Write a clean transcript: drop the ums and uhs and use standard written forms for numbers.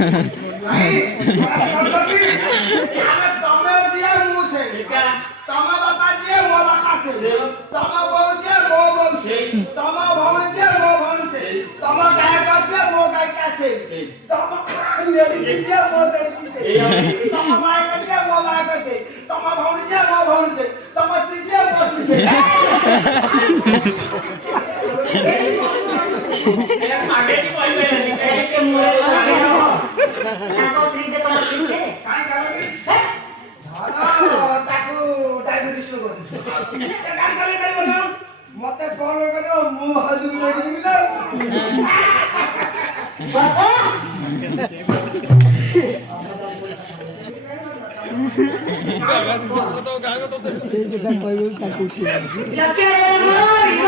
તમે જે હું છે તમા બાપા જે મો બાપા છે તમા બહુ જે મો બહુ છે તમા ભવન જે મો ભવન છે તમા ગાયક જે મો ગાયિકા છે તમા લેડીસી જે મો લેડીસી છે તમા ગાયક જે મો ગાયક છે તમા ભવન જે મો ભવન છે તમા સ્ત્રી જે મો સ્ત્રી છે આગેની કોઈ બેની કે મોરે તાકો સ્ત્રી જે તમા સ્ત્રી છે કાઈ કાઈ ધરા તાકુ ડાયાબિટીસ નો બોલ છે ગાડી ચાલે કઈ બોલ મતે ફોન કર્યો મુ હાજર લાગી ગયો બાપા તો ગાગો તો લચ્ચે રે